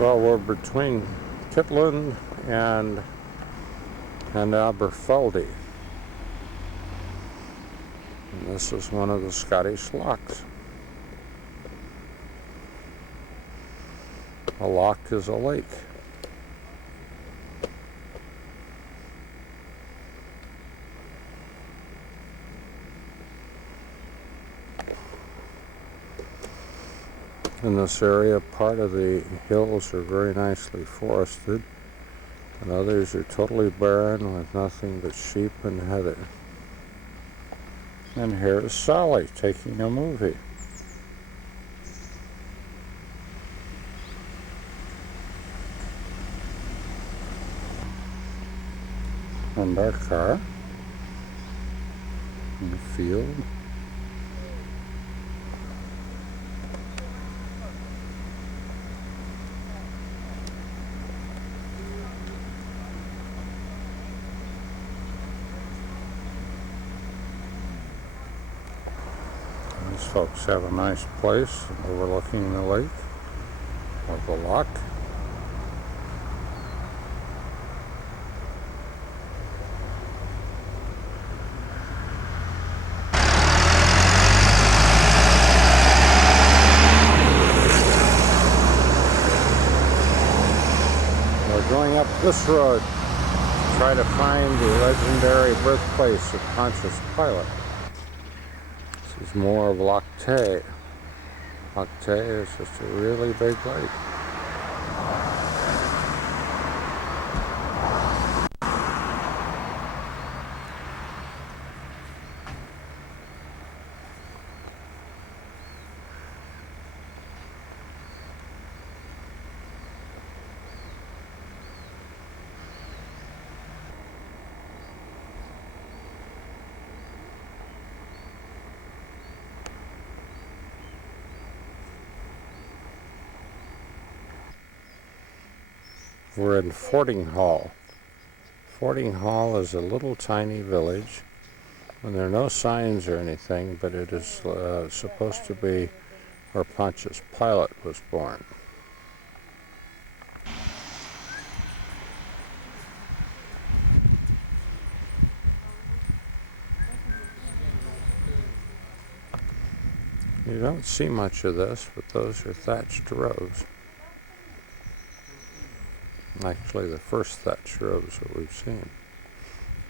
Well, we're between Kittlin and Aberfeldy. And this is one of the Scottish lochs. A loch is a lake. In this area, part of the hills are very nicely forested, and others are totally barren with nothing but sheep and heather. And here is Sally taking a movie. And our car in the field. These folks have a nice place overlooking the lake or the loch. We're going up this road to try to find the legendary birthplace of Pontius Pilate. This is more of Loch Tay. Loch Tay is just a really big lake. We're in Fordinghall. Fordinghall is a little tiny village, and there are no signs or anything, but it is supposed to be where Pontius Pilate was born. You don't see much of this, but those are thatched roofs. Actually, the first thatched roofs that we've seen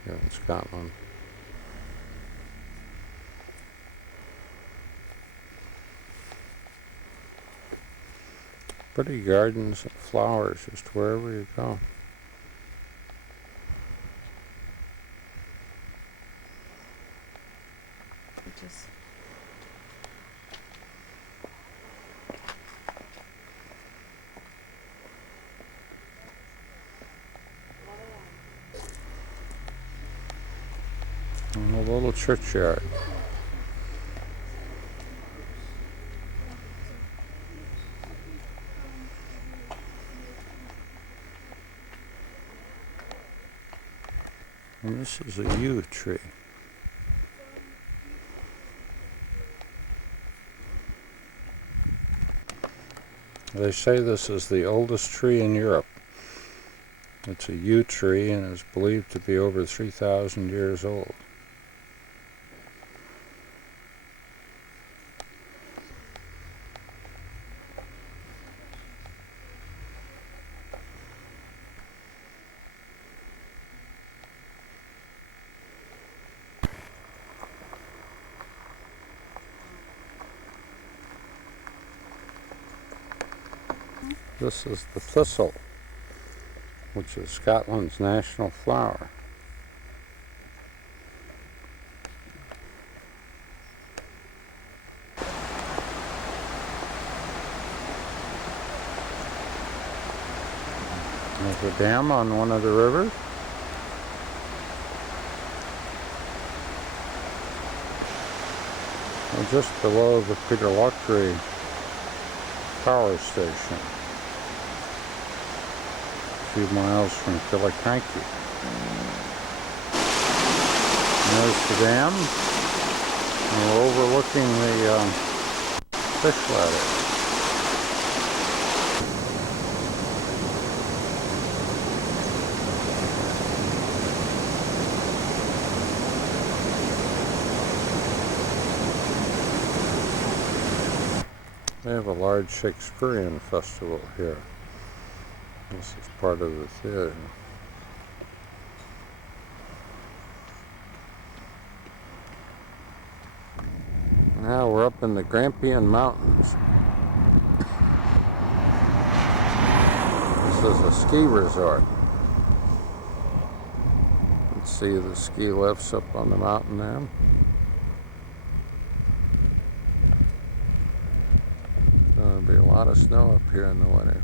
here in Scotland. Pretty gardens and flowers just wherever you go. And a little churchyard. And this is a yew tree. They say this is the oldest tree in Europe. It's a yew tree and is believed to be over 3,000 years old. This is the thistle, which is Scotland's national flower. There's a dam on one of the rivers. And just below the Peter Loughrey power station, a few miles from Killiecrankie. There's the dam, and we're overlooking the fish ladder. They have a large Shakespearean festival here. This is part of the theater. Now we're up in the Grampian Mountains. This is a ski resort. Let's see the ski lifts up on the mountain there. There'll be a lot of snow up here in the winter.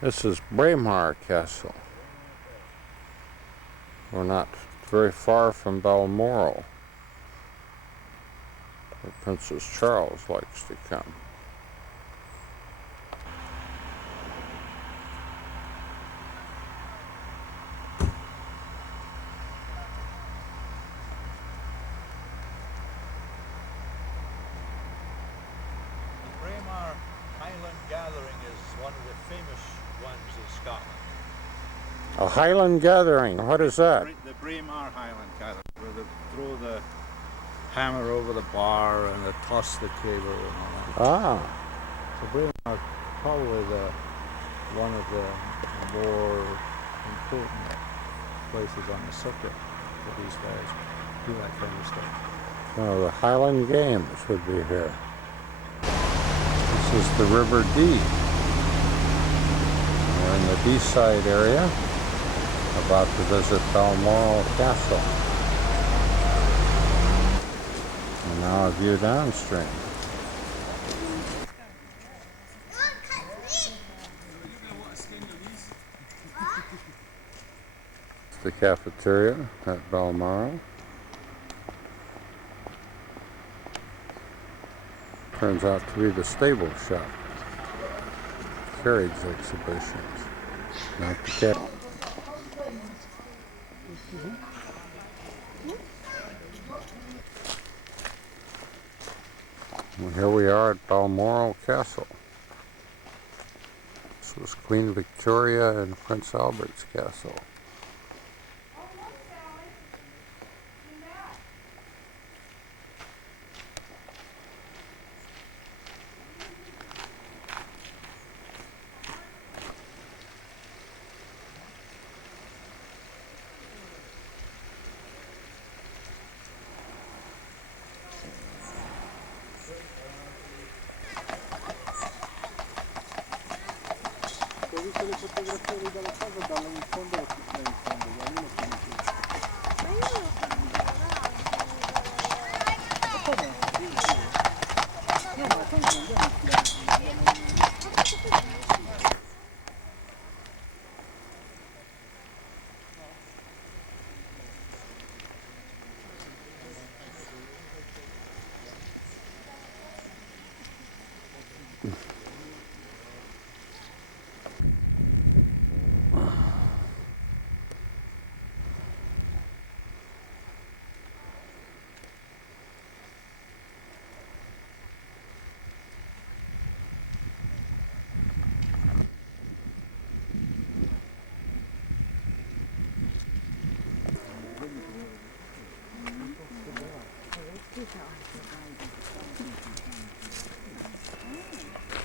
This is Braemar Castle. We're not very far from Balmoral, where Princess Charles likes to come. Braemar Highland Gathering is one of the famous ones in Scotland. A Highland Gathering, what is that? The Braemar Highland Gathering, where they throw the hammer over the bar and they toss the cable and all that. Ah, So Braemar probably one of the more important places on the circuit for these guys do that kind of stuff. so the Highland Games would be here. This is the River Dee. We're in the Deeside area, about to visit Balmoral Castle. And now a view downstream. It's the cafeteria at Balmoral. Turns out to be the stable shop. Carriage exhibitions. Not the cat. Well, here we are at Balmoral Castle. This was Queen Victoria and Prince Albert's castle. Visto le fotografie dalla casa, dallo in fondo lo chiude in fondo, ma io lo conosco. Ma io lo conosco. No, ma tanto non andiamo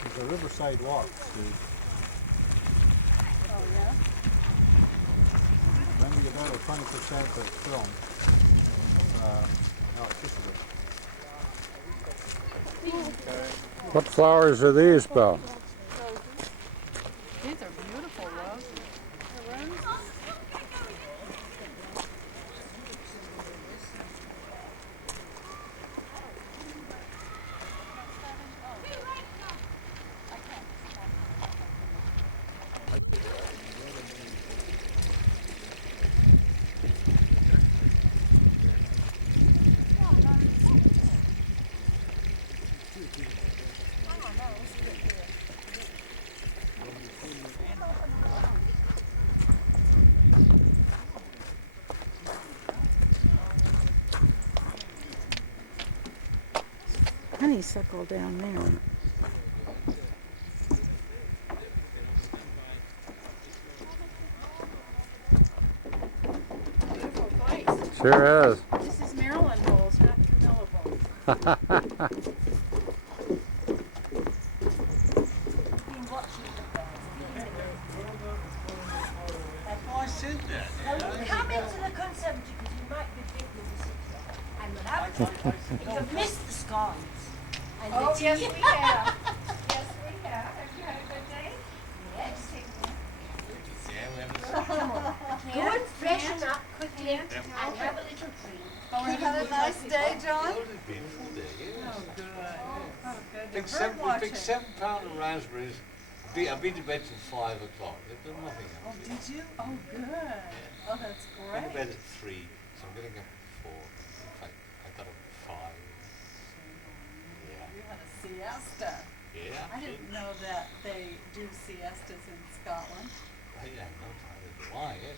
It's a riverside walk, see. Oh, yeah? Then you get out of 20% of the film. Okay. What flowers are these, Belle? These are beautiful roses. honeysuckle down there. Beautiful place. Sure is. This is Maryland bowls, not Camilla bowls. Come into the conservatory because you might be big with the city. And we'll have a talk. You've missed the scones. And the tea. Yes, we have. Yes, we have. Have you had a good day? Yes. Come on. Go and freshen up quickly and have a little treat. Oh, we had a nice day, John? Beautiful day, yes. Oh, good. Oh, good. Picked Bird we watching. picked 7 pound of raspberries. I've been to bed till 5 o'clock. They've done nothing Oh, else. did you? Oh, good. Oh, that's I went to bed great. at 3, so I'm getting up at 4. In fact, I got up at 5. Yeah. You had a siesta. Yeah. I didn't know that they do siestas in Scotland. Yeah, no time to lie, yes.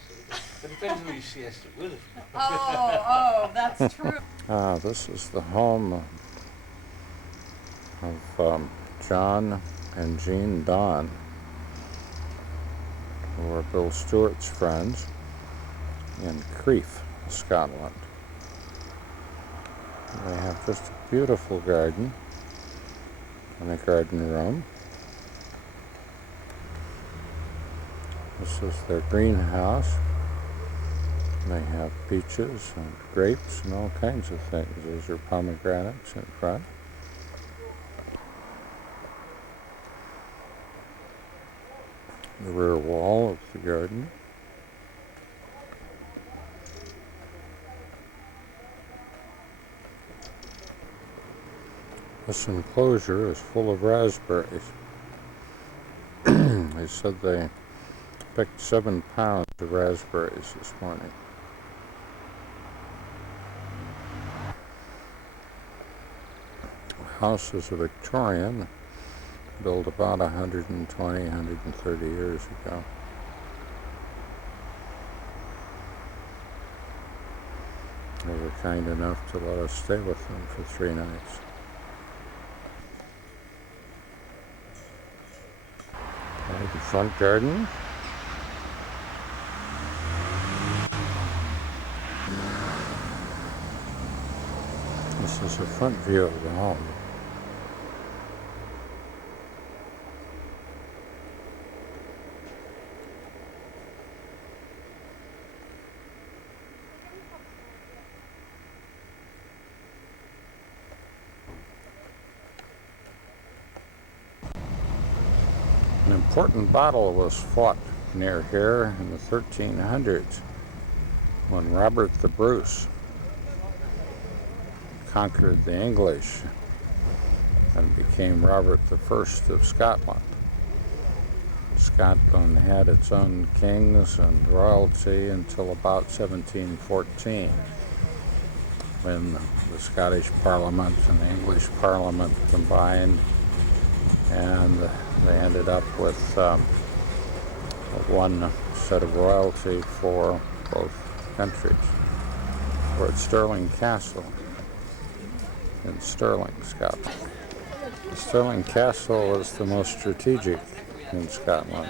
But it depends who you siesta with. Oh, that's true. This is the home of John and Jean Donn, who are Bill Stewart's friends in Crieff, Scotland. They have just a beautiful garden and a garden room. This is their greenhouse. They have peaches and grapes and all kinds of things. Those are pomegranates in front. The rear wall of the garden. This enclosure is full of raspberries. They said they picked 7 pounds of raspberries this morning. The house is a Victorian, built about 120, 130 years ago. They were kind enough to let us stay with them for 3 nights. And the front garden. This is a front view of the home. An important battle was fought near here in the 1300s when Robert the Bruce conquered the English and became Robert the First of Scotland. Scotland had its own kings and royalty until about 1714, when the Scottish Parliament and the English Parliament combined, and they ended up with one set of royalty for both countries. We're at Stirling Castle in Stirling, Scotland. Stirling Castle is the most strategic in Scotland.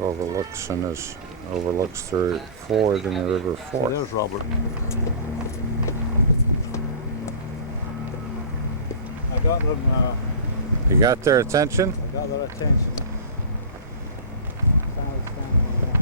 Overlooks the ford in the River Forth. There's Robert. I got them. You got their attention? I got their attention. Somebody's standing in line.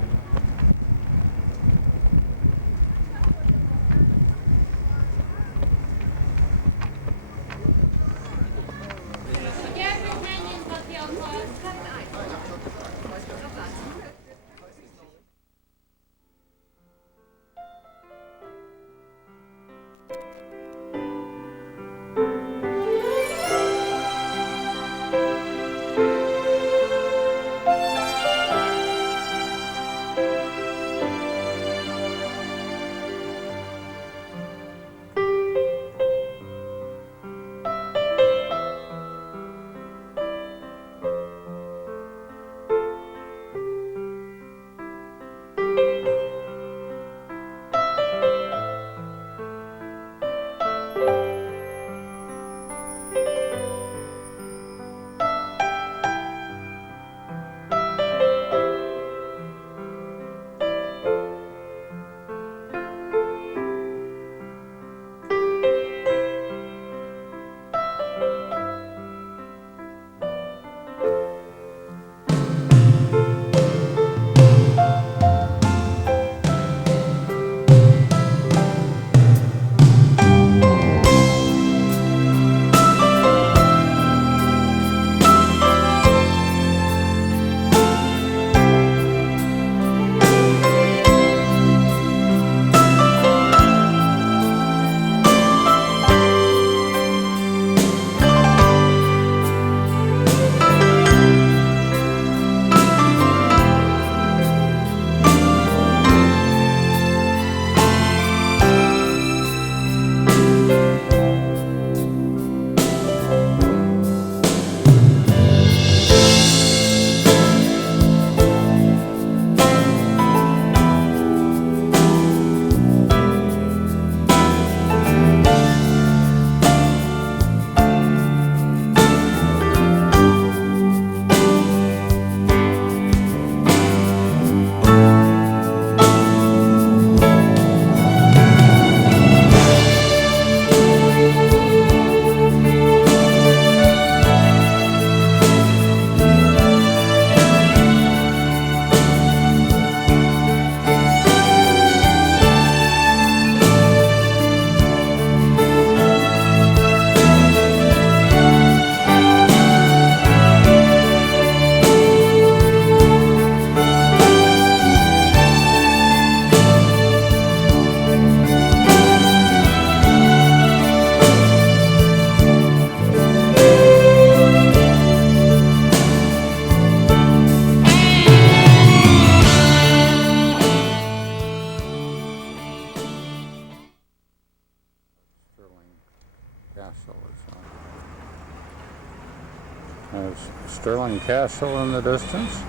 There's Stirling Castle in the distance.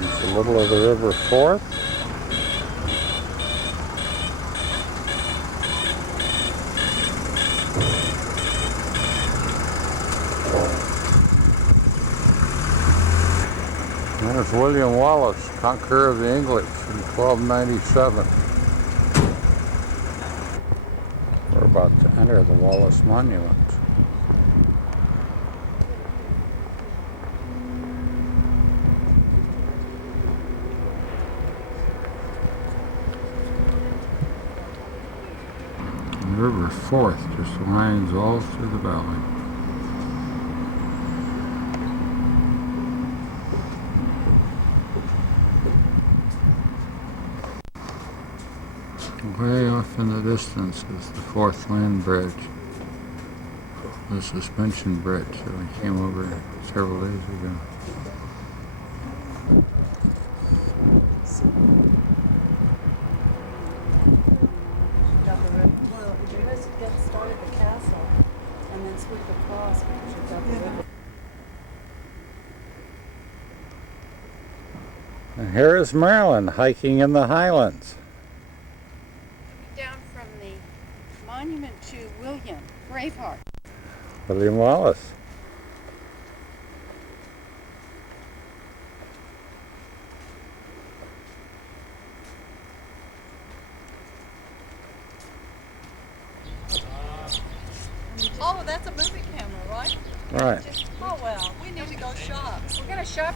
It's the middle of the River Forth. There's William Wallace, conqueror of the English in 1297. We're about to enter the Wallace Monument. The River Forth just winds all through the valley. Way off in the distance is the Forth Land Bridge, the suspension bridge that we came over several days ago. Well, you must get started the castle and then sweep across because you've got the river. And here is Marilyn hiking in the Highlands. Down from the monument to William Braveheart. William Wallace. Oh, that's a movie camera, right? Right. Oh, well, we need to go shop. We're gonna shop.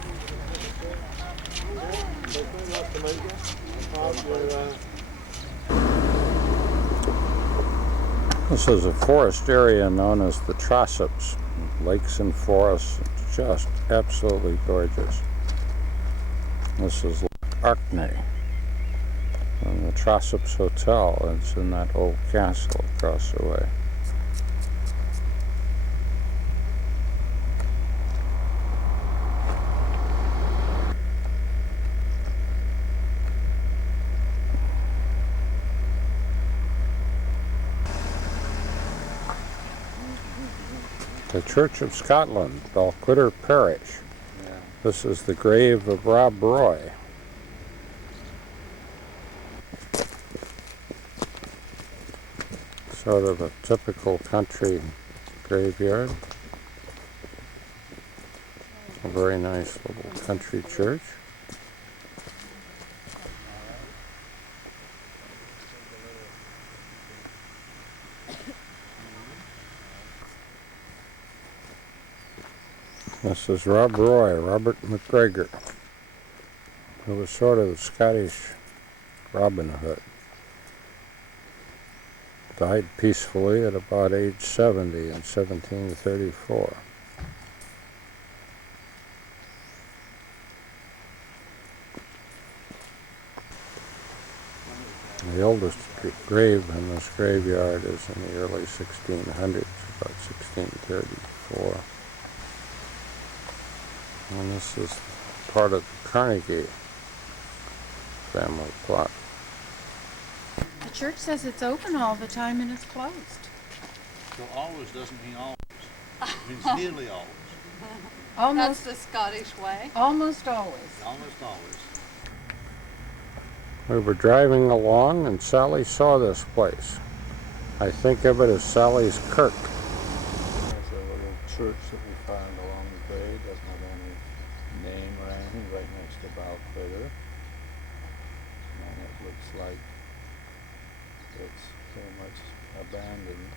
This is a forest area known as the Trossups. Lakes and forests, just absolutely gorgeous. This is Lake Arkney, and the Trossups Hotel. It's in that old castle across the way. The Church of Scotland, Balquhidder Parish. This is the grave of Rob Roy. Sort of a typical country graveyard. A very nice little country church. This is Rob Roy, Robert McGregor, who was sort of the Scottish Robin Hood. Died peacefully at about age 70 in 1734. The oldest grave in this graveyard is in the early 1600s, about 1634. And this is part of the Carnegie family plot. The church says it's open all the time and it's closed. So always doesn't mean always. It means nearly always. That's Almost, the Scottish way. almost always. Almost always. We were driving along and Sally saw this place. I think of it as Sally's Kirk. There's a little church that we found along the grade. Doesn't have any name or anything. Right next to Balquhidder. And it looks like it's pretty much abandoned.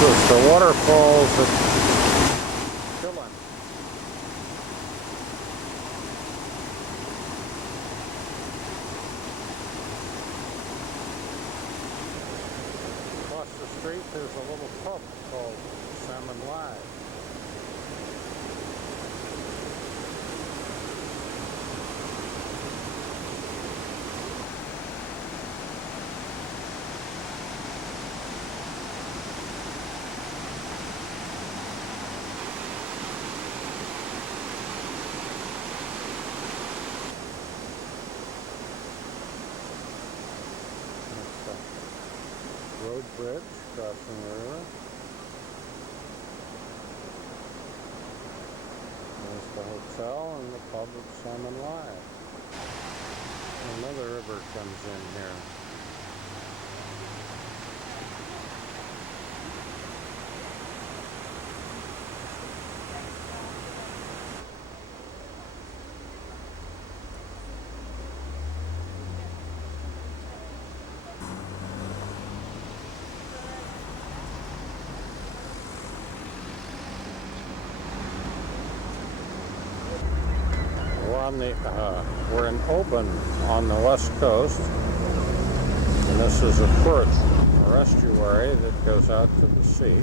There's the waterfalls at Chillon. Across the street there's a little pub called Salmon Live. road bridge crossing the river. There's the hotel and the pub of Salmon Live. Another river comes in here. We're in Oban on the west coast, and this is a port, a estuary that goes out to the sea.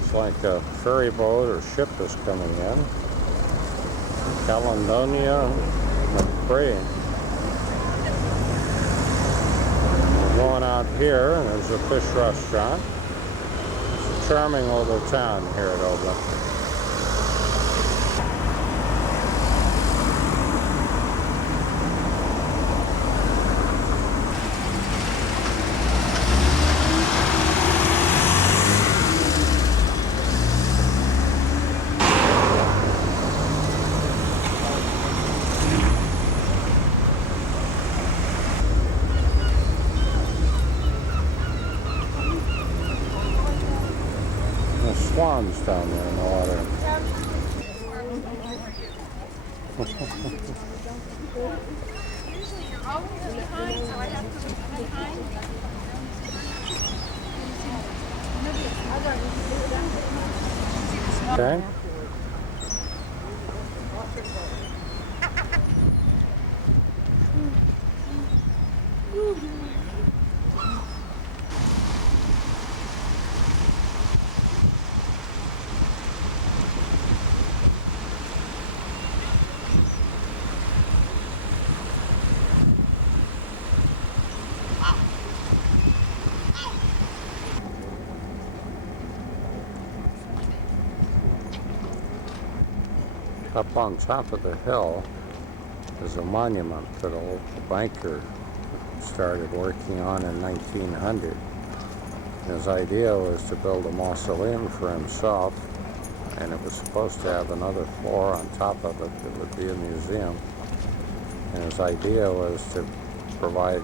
It's like a ferry boat or ship is coming in. Caledonia McCrae. We're going out here, and there's a fish restaurant. It's a charming little town here at Oban. Swans down there in the water. Usually you're always behind, so I have to leave behind. Okay. Up on top of the hill is a monument that a local banker started working on in 1900. His idea was to build a mausoleum for himself, and it was supposed to have another floor on top of it that would be a museum. And his idea was to provide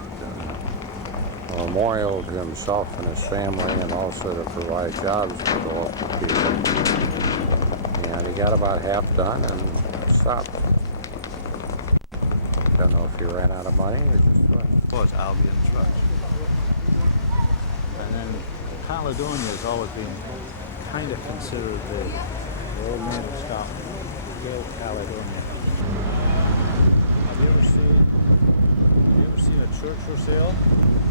a memorial to himself and his family, and also to provide jobs for the local people. And he got about half done and stopped. Don't know if he ran out of money or just what. Was Albion Trust. And then Caledonia has always been kind of considered the old name of Scotland, Gale Caledonia. Have you ever seen a church for sale?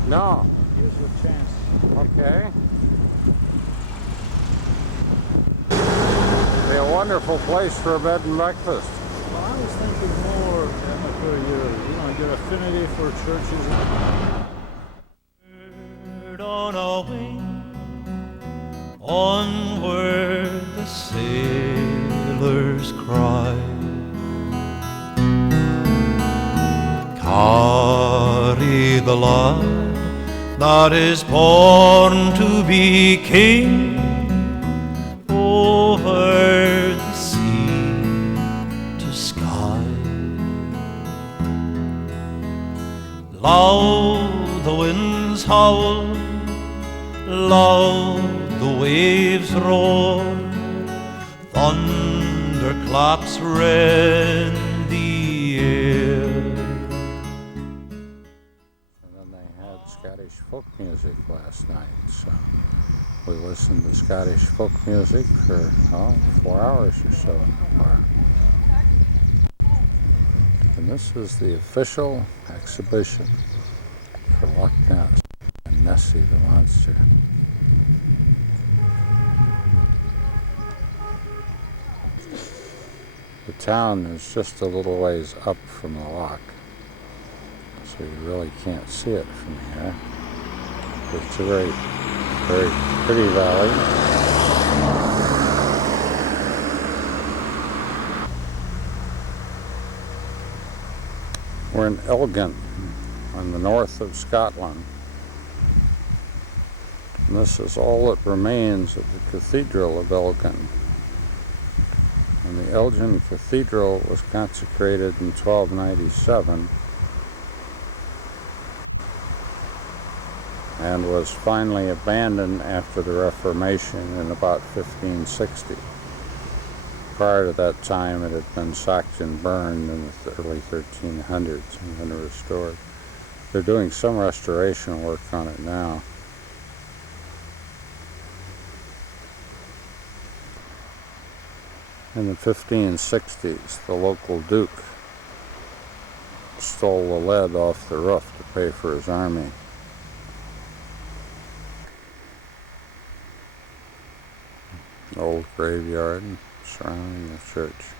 No. Here's your chance. Okay. Be a wonderful place for a bed and breakfast. Well, I was thinking more for your affinity for churches. On a wing, onward the sailors cry. Carry the lad that is born to be king over the sea to sky. Loud the winds howl, loud the waves roar, thunderclaps rend the air. And then they had Scottish folk music last night, so we listened to Scottish folk music for 4 hours or so in the bar. And this is the official exhibition for Loch Ness and Nessie the monster. The town is just a little ways up from the loch, so you really can't see it from here. It's a very, very pretty valley. We're in Elgin, on the north of Scotland. And this is all that remains of the Cathedral of Elgin. And the Elgin Cathedral was consecrated in 1297 and was finally abandoned after the Reformation in about 1560. Prior to that time, it had been sacked and burned in the early 1300s and then restored. They're doing some restoration work on it now. In the 1560s, the local duke stole the lead off the roof to pay for his army. Old graveyard surrounding the church.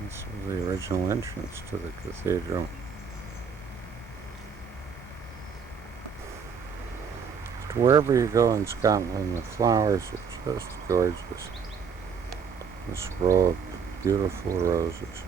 This is the original entrance to the cathedral. Wherever you go in Scotland, the flowers are just gorgeous. This row of beautiful roses.